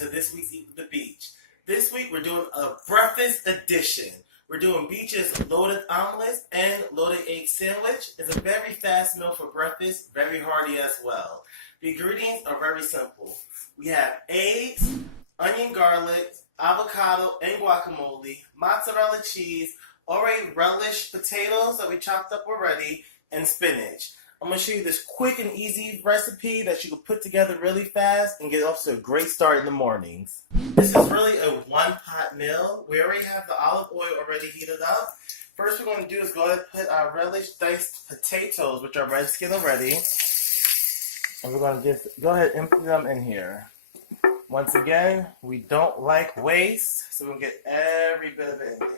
into this week's Eat with the Beech. This week we're doing a breakfast edition. We're doing Beech's loaded omelette and loaded egg sandwich. It's a very fast meal for breakfast, very hearty as well. The ingredients are very simple. We have eggs, onion, garlic, avocado, and guacamole, mozzarella cheese, already relish potatoes that we chopped up already, and spinach. I'm going to show you this quick and easy recipe that you can put together really fast and get off to a great start in the mornings. This is really a one-pot meal. We already have the olive oil already heated up. First what we're going to do is go ahead and put our relish diced potatoes, which are red skin already. And we're going to just go ahead and empty them in here. Once again, we don't like waste, so we're going to get every bit of it in there.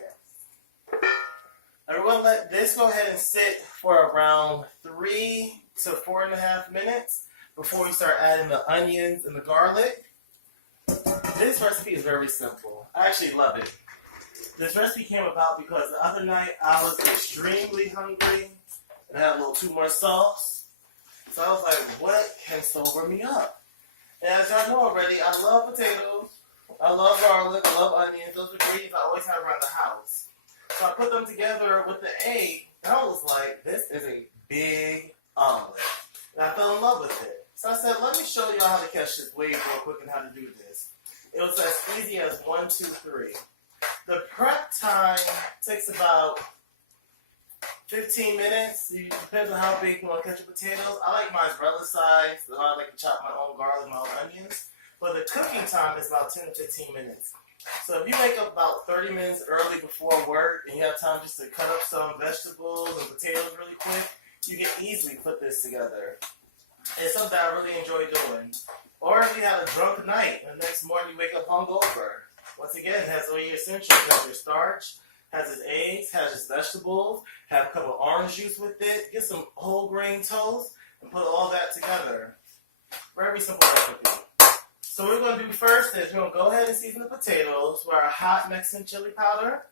And we're going to let this go ahead and sit for around 3 to 4.5 minutes before we start adding the onions and the garlic. This recipe is very simple. I actually love it. This recipe came about because the other night I was extremely hungry and I had a little too much sauce. So I was like, what can sober me up? And as y'all know already, I love potatoes, I love garlic, I love onions. Those are ingredients I always have around the house. So I put them together with the egg, and I was like, this is a big omelet. And I fell in love with it. So I said, let me show you how to catch this wave real quick and how to do this. It was as easy as 1, 2, 3. The prep time takes about 15 minutes. It depends on how big you want to catch your potatoes. I like mine relish size, so I like to chop my own garlic, my own onions. But the cooking time is about 10 to 15 minutes. So if you wake up about 30 minutes early before work and you have time just to cut up some vegetables and potatoes really quick, you can easily put this together. It's something I really enjoy doing. Or if you had a drunk night and the next morning you wake up hungover. Once again, it has all your essentials. It has your starch, has its eggs, has its vegetables, have a cup of orange juice with it, get some whole grain toast, and put all that together. Very simple recipe. So what we're going to do first is we're going to go ahead and season the potatoes with our hot Mexican chili powder.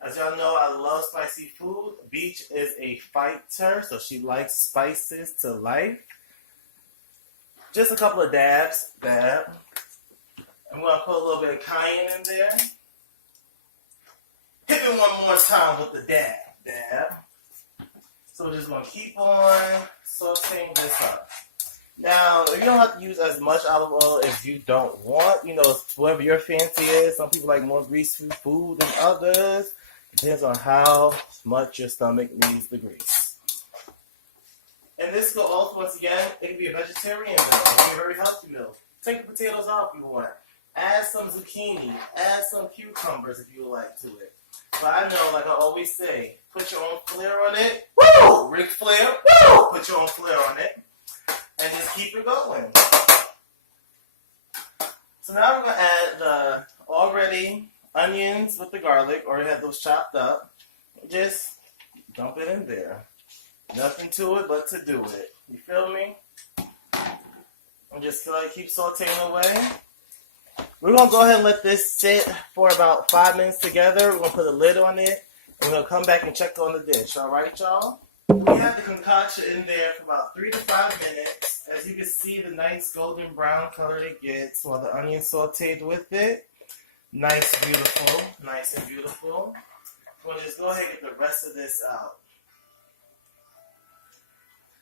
As y'all know, I love spicy food. Beech is a fighter, so she likes spices to life. Just a couple of dabs. Dab. I'm going to put a little bit of cayenne in there. Hit it one more time with the dab. Dab. So we're just going to keep on sauteing this up. Now, you don't have to use as much olive oil as you don't want. You know, whatever your fancy is. Some people like more greasy food than others. Depends on how much your stomach needs the grease. And this will also, once again, it can be a vegetarian meal. It can be a very healthy meal. Take the potatoes off if you want. Add some zucchini. Add some cucumbers if you would like to it. But I know, like I always say, put your own flair on it. Woo! Ric Flair. Woo! Put your own flair on it. And just keep it going. So now we're going to add the already onions with the garlic. Already have those chopped up. Just dump it in there. Nothing to it but to do it. You feel me? And just like keep sauteing away. We're going to go ahead and let this sit for about 5 minutes together. We're going to put a lid on it. And we're going to come back and check on the dish. Alright, y'all? We have the concoction in there for about 3 to 5 minutes. As you can see, the nice golden brown color it gets while the onion sauteed with it. Nice, beautiful. Nice and beautiful. We'll just go ahead and get the rest of this out.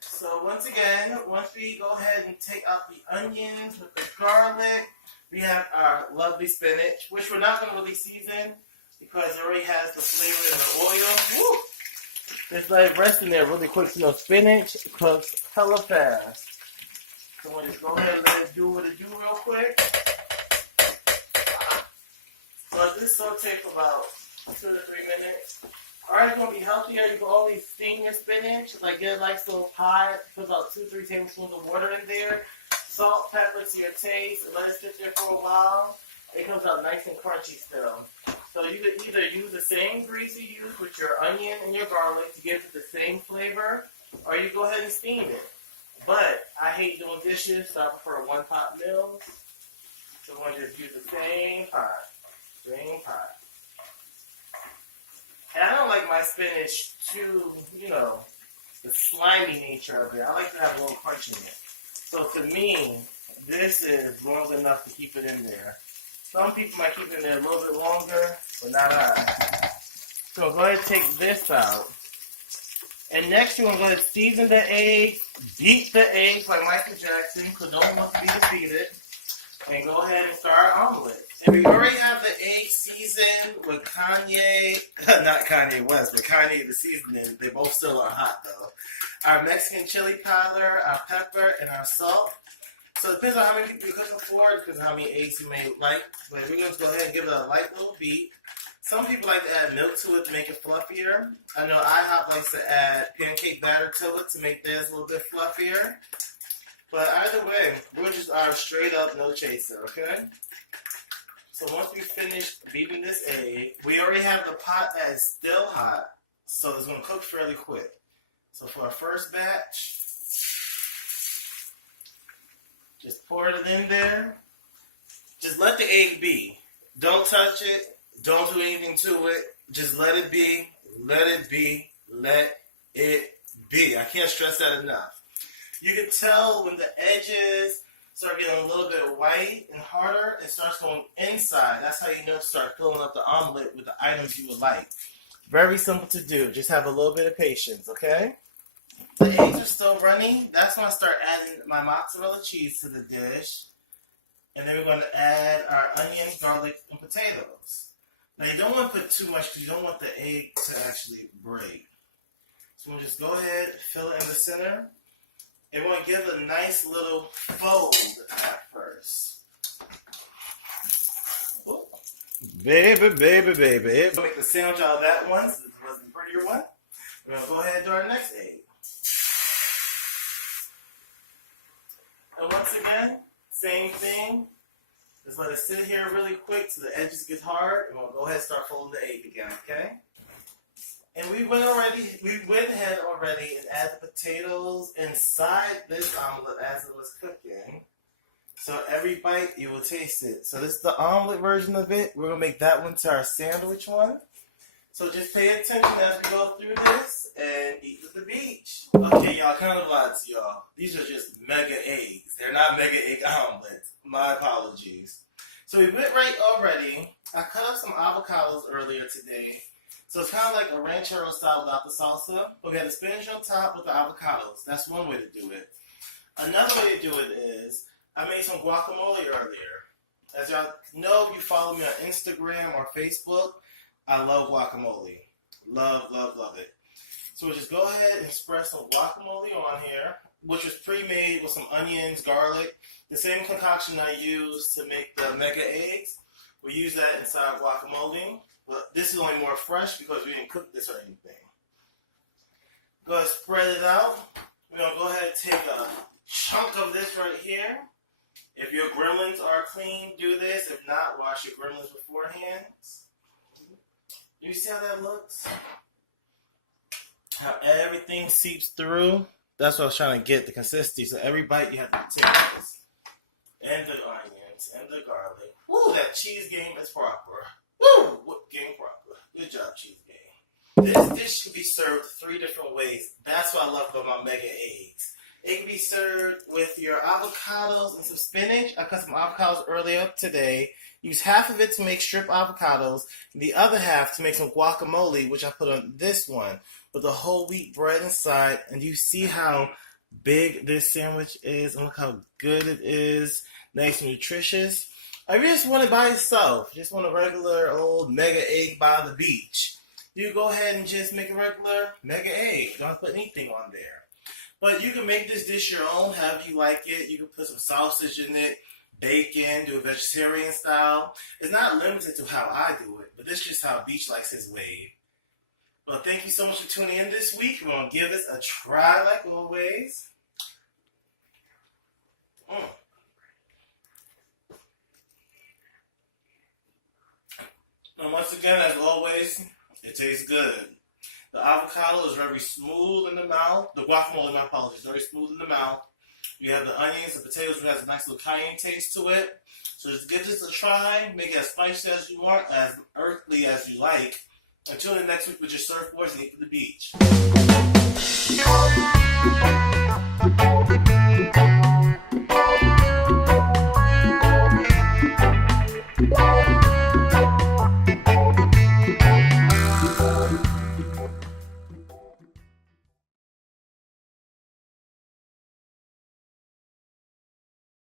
So once again, once we go ahead and take out the onions with the garlic, we have our lovely spinach, which we're not going to really season because it already has the flavor in the oil. Woo! Just let it rest in there really quick. You know, spinach cooks hella fast. So we'll just go ahead and let it do what it do real quick. So let this saute for about 2 to 3 minutes. Alright, it's going to be healthier. You can always steam your spinach. Like get a nice little pie. Put about 2 to 3 tablespoons of water in there. Salt, pepper to your taste. And let it sit there for a while. It comes out nice and crunchy still. So you could either use the same grease you use with your onion and your garlic to give it the same flavor, or you go ahead and steam it. But I hate doing dishes, so I prefer one-pot meals. So I'm going to just use the same pot. Same pot. And I don't like my spinach too, you know, the slimy nature of it. I like to have a little crunch in it. So to me, this is long enough to keep it in there. Some people might keep it in there a little bit longer, but not I. So go ahead and take this out. And next, you're going to go ahead and season the eggs, beat the eggs like Michael Jackson, because no one wants to be defeated. And go ahead and start our omelet. And we already have the egg seasoned with Kanye, not Kanye West, but Kanye the seasoning. They both still are hot though. Our Mexican chili powder, our pepper, and our salt. So it depends on how many people you're cooking for, it depends on how many eggs you may like. But we're going to go ahead and give it a light little beat. Some people like to add milk to it to make it fluffier. I know IHOP likes to add pancake batter to it to make theirs a little bit fluffier. But either way, we're just straight up no chaser, okay? So once we finish beating this egg, we already have the pot that is still hot, so it's going to cook fairly quick. So for our first batch, just pour it in there. Just let the egg be. Don't touch it. Don't do anything to it. Just let it be. Let it be. Let it be. I can't stress that enough. You can tell when the edges start getting a little bit white and harder, it starts going inside. That's how you know to start filling up the omelet with the items you would like. Very simple to do. Just have a little bit of patience, okay? The eggs are still running. That's when I start adding my mozzarella cheese to the dish. And then we're going to add our onions, garlic, and potatoes. Now you don't want to put too much because you don't want the egg to actually break. So we'll just go ahead, fill it in the center. And we're going to give it a nice little fold at first. Ooh. Baby, baby, baby. We'll make the sandwich out of that one since it was the prettier one. We're going to go ahead and do our next egg. And once again, same thing. Just let it sit here really quick so the edges get hard. And we'll go ahead and start folding the egg again, okay? And we went ahead already and added the potatoes inside this omelet as it was cooking. So every bite you will taste it. So this is the omelet version of it. We're going to make that one to our sandwich one. So just pay attention as we go through this and eat with the beach. Okay, y'all, kind of lied to y'all. These are just mega eggs. They're not mega egg omelets. My apologies. So we went right already. I cut up some avocados earlier today. So it's kind of like a ranchero style without the salsa. But we had the spinach on top with the avocados. That's one way to do it. Another way to do it is, I made some guacamole earlier. As y'all know, you follow me on Instagram or Facebook. I love guacamole. Love, love, love it. So we'll just go ahead and spread some guacamole on here, which was pre-made with some onions, garlic. The same concoction I used to make the mega eggs. We use that inside guacamole. But this is only more fresh because we didn't cook this or anything. Go ahead and spread it out. We're going to go ahead and take a chunk of this right here. If your gremlins are clean, do this. If not, wash your gremlins beforehand. You see how that looks? How everything seeps through? That's what I was trying to get, the consistency. So every bite you have to take this. And the onions and the garlic. Woo, that cheese game is proper. Woo! What game proper. Good job, cheese game. This dish can be served 3 different ways. That's what I love about my mega eggs. It can be served with your avocados and some spinach. I cut some avocados earlier today. Use half of it to make strip avocados, and the other half to make some guacamole, which I put on this one with the whole wheat bread inside. And you see how big this sandwich is, and look how good it is. Nice and nutritious. I just want it by itself. Just want a regular old mega egg by the beach. You go ahead and just make a regular mega egg. Don't put anything on there. But you can make this dish your own, however you like it. You can put some sausage in it, bacon, do a vegetarian style. It's not limited to how I do it, but this is just how Beech likes his way. Well, thank you so much for tuning in this week. We're going to give this a try like always. And once again, as always, it tastes good. The avocado is very smooth in the mouth. The guacamole, my apologies, very smooth in the mouth. You have the onions, the potatoes, which has a nice little cayenne taste to it. So just give this a try. Make it as spicy as you want, as earthly as you like. Until the next week with your surfboards and eat for the beach.